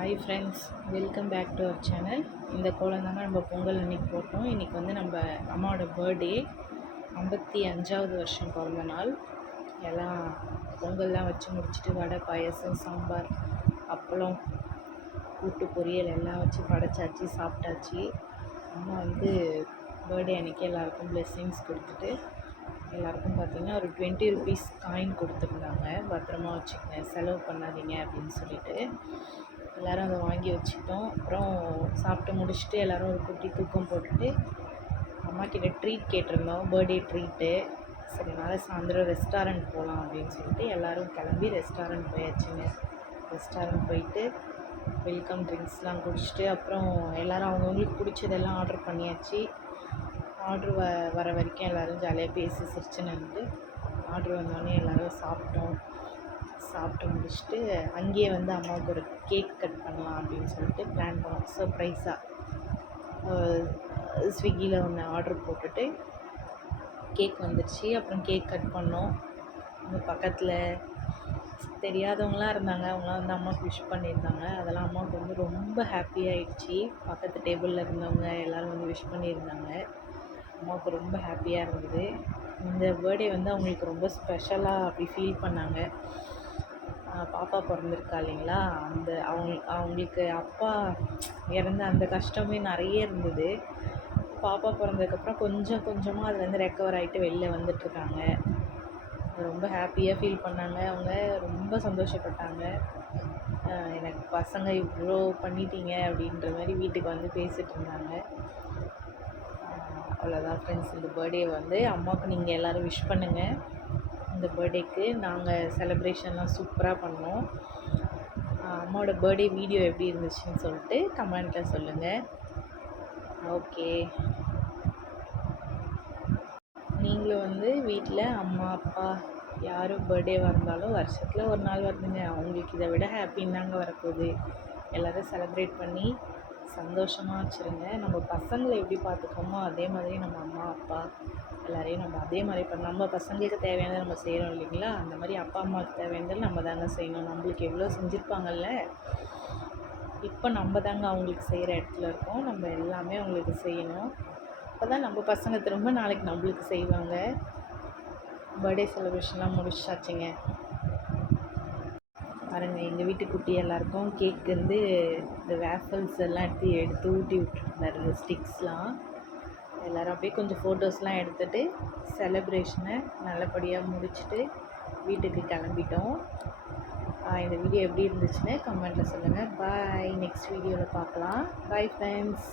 Hi friends, welcome back to our channel. இந்த கோலம் தாங்க நம்ம பொங்கல் அன்றைக்கி போட்டோம். இன்றைக்கி வந்து நம்ம அம்மாவோட பர்த்டே, 55வது வருஷம் பிறந்த நாள். எல்லாம் பொங்கல்லாம் வச்சு முடிச்சுட்டு வடை, பாயசம், சாம்பார், அப்பளம், கூட்டு பொரியல் எல்லாம் வச்சு படைச்சாச்சு, சாப்பிட்டாச்சு. அம்மா வந்து பர்த்டே அன்றைக்கி எல்லாேருக்கும் பிளெஸ்ஸிங்ஸ் கொடுத்துட்டு எல்லாேருக்கும் பார்த்திங்கன்னா ஒரு 20 ருபீஸ் காயின் கொடுத்துருந்தாங்க. பத்திரமா வச்சுக்கங்க, செலவு பண்ணாதீங்க அப்படின்னு சொல்லிட்டு எல்லோரும் அதை வாங்கி வச்சுக்கிட்டோம். அப்புறம் சாப்பிட்டு முடிச்சுட்டு எல்லோரும் ஒரு குட்டி தூக்கம் போட்டுட்டு அம்மாக்கிட்ட ட்ரீட் கேட்டிருந்தோம், பர்த்டே ட்ரீட்டு. சரி, நாளை சாயந்தரம் ரெஸ்டாரண்ட் போகலாம் அப்படின்னு சொல்லிட்டு எல்லோரும் கிளம்பி ரெஸ்டாரண்ட் போயாச்சுங்க. ரெஸ்டாரண்ட் போயிட்டு வெல்கம் ட்ரிங்க்ஸ்லாம் குடிச்சிட்டு அப்புறம் எல்லோரும் அவங்கவுங்களுக்கு பிடிச்சதெல்லாம் ஆர்டர் பண்ணியாச்சு. ஆர்டர் வர வரைக்கும் எல்லோரும் ஜாலியாக பேசி சிரிச்சு நின்றுட்டு ஆர்டர் வந்தோடனே எல்லோரும் சாப்பிட்டு முடிச்சுட்டு அங்கேயே வந்து அம்மாவுக்கு ஒரு கேக் கட் பண்ணலாம் அப்படின்னு சொல்லிட்டு பிளான் பண்ணோம். சர்ப்ரைஸாக ஸ்விக்கியில் ஒன்று ஆர்டர் போட்டுட்டு கேக் வந்துடுச்சு. அப்புறம் கேக் கட் பண்ணோம். அங்கே பக்கத்தில் தெரியாதவங்களாம் இருந்தாங்க, அவங்களாம் வந்து அம்மாவுக்கு விஷ் பண்ணியிருந்தாங்க. அதெல்லாம் அம்மாவுக்கு வந்து ரொம்ப ஹாப்பியாகிடுச்சு. பக்கத்து டேபிளில் இருந்தவங்க எல்லோரும் வந்து விஷ் பண்ணியிருந்தாங்க. அம்மாவுக்கு ரொம்ப ஹாப்பியாக இருந்தது. இந்த பர்த்டே வந்து அவங்களுக்கு ரொம்ப ஸ்பெஷலாக அப்படி ஃபீல் பண்ணாங்க. பாப்பா பிறந்திருக்கா இல்லைங்களா, அவங்களுக்கு அப்பா இறந்த அந்த கஷ்டமே நிறைய இருந்தது. பாப்பா பிறந்ததுக்கப்புறம் கொஞ்சம் கொஞ்சமாக அதுலேருந்து ரெக்கவர் ஆகிட்டு வெளில வந்துட்டுருக்காங்க. ரொம்ப ஹாப்பியாக ஃபீல் பண்ணாங்க. அவங்க ரொம்ப சந்தோஷப்பட்டாங்க. எனக்கு பசங்க இவ்வளோ பண்ணிட்டீங்க அப்படின்ற மாதிரி வீட்டுக்கு வந்து பேசிகிட்டு இருந்தாங்க. அவ்வளோதான் ஃப்ரெண்ட்ஸ், இந்த பர்த்டே வந்து அம்மாவுக்கு நீங்கள் எல்லோரும் விஷ் பண்ணுங்கள். இந்த பர்த்டேக்கு நாங்கள் செலிப்ரேஷன்லாம் சூப்பராக பண்ணோம். அம்மாவோட பர்த்டே வீடியோ எப்படி இருந்துச்சுன்னு சொல்லிட்டு கமெண்ட்டில் சொல்லுங்கள். ஓகே, நீங்களும் வந்து வீட்டில் அம்மா அப்பா யாரும் பர்த்டேவாக இருந்தாலும் வருஷத்தில் ஒரு நாள் வருதுங்க, அவங்களுக்கு இதை விட ஹாப்பின்னு தாங்க வரப்போகுது. எல்லோரும் செலிப்ரேட் பண்ணி சந்தோஷமாக வச்சுருங்க. நம்ம பசங்களை எப்படி பார்த்துக்கோமோ அதே மாதிரி நம்ம அம்மா அப்பா எல்லோரையும் நம்ம அதே மாதிரி நம்ம பசங்களுக்கு தேவையானதை நம்ம செய்கிறோம் இல்லைங்களா, அந்த மாதிரி அப்பா அம்மாவுக்கு தேவையானதை நம்ம தாங்க செய்யணும். நம்மளுக்கு எவ்வளோ செஞ்சுருப்பாங்கல்ல, இப்போ நம்ம தாங்க அவங்களுக்கு செய்கிற இடத்துல இருக்கோம். நம்ம எல்லாமே அவங்களுக்கு செய்யணும். அப்போ தான் நம்ம பசங்க திரும்ப நாளைக்கு நம்மளுக்கு செய்வாங்க. பர்த்டே செலிப்ரேஷன்லாம் முடிச்சாச்சுங்க. பாருங்கள், எங்கள் வீட்டு குட்டி எல்லாருக்கும் கேக் வந்து இந்த வேஃபல்ஸ் எல்லாம் எடுத்து ஊட்டி விட்டுருந்தாரு, ஸ்டிக்ஸ்லாம். எல்லோரும் அப்படியே கொஞ்சம் ஃபோட்டோஸ்லாம் எடுத்துகிட்டு செலிப்ரேஷனை நல்லபடியாக முடிச்சுட்டு வீட்டுக்கு கிளம்பிட்டோம். இந்த வீடியோ எப்படி இருந்துச்சுன்னு கமெண்ட்டில் சொல்லுங்கள். பாய், நெக்ஸ்ட் வீடியோவில் பார்க்கலாம். Bye friends.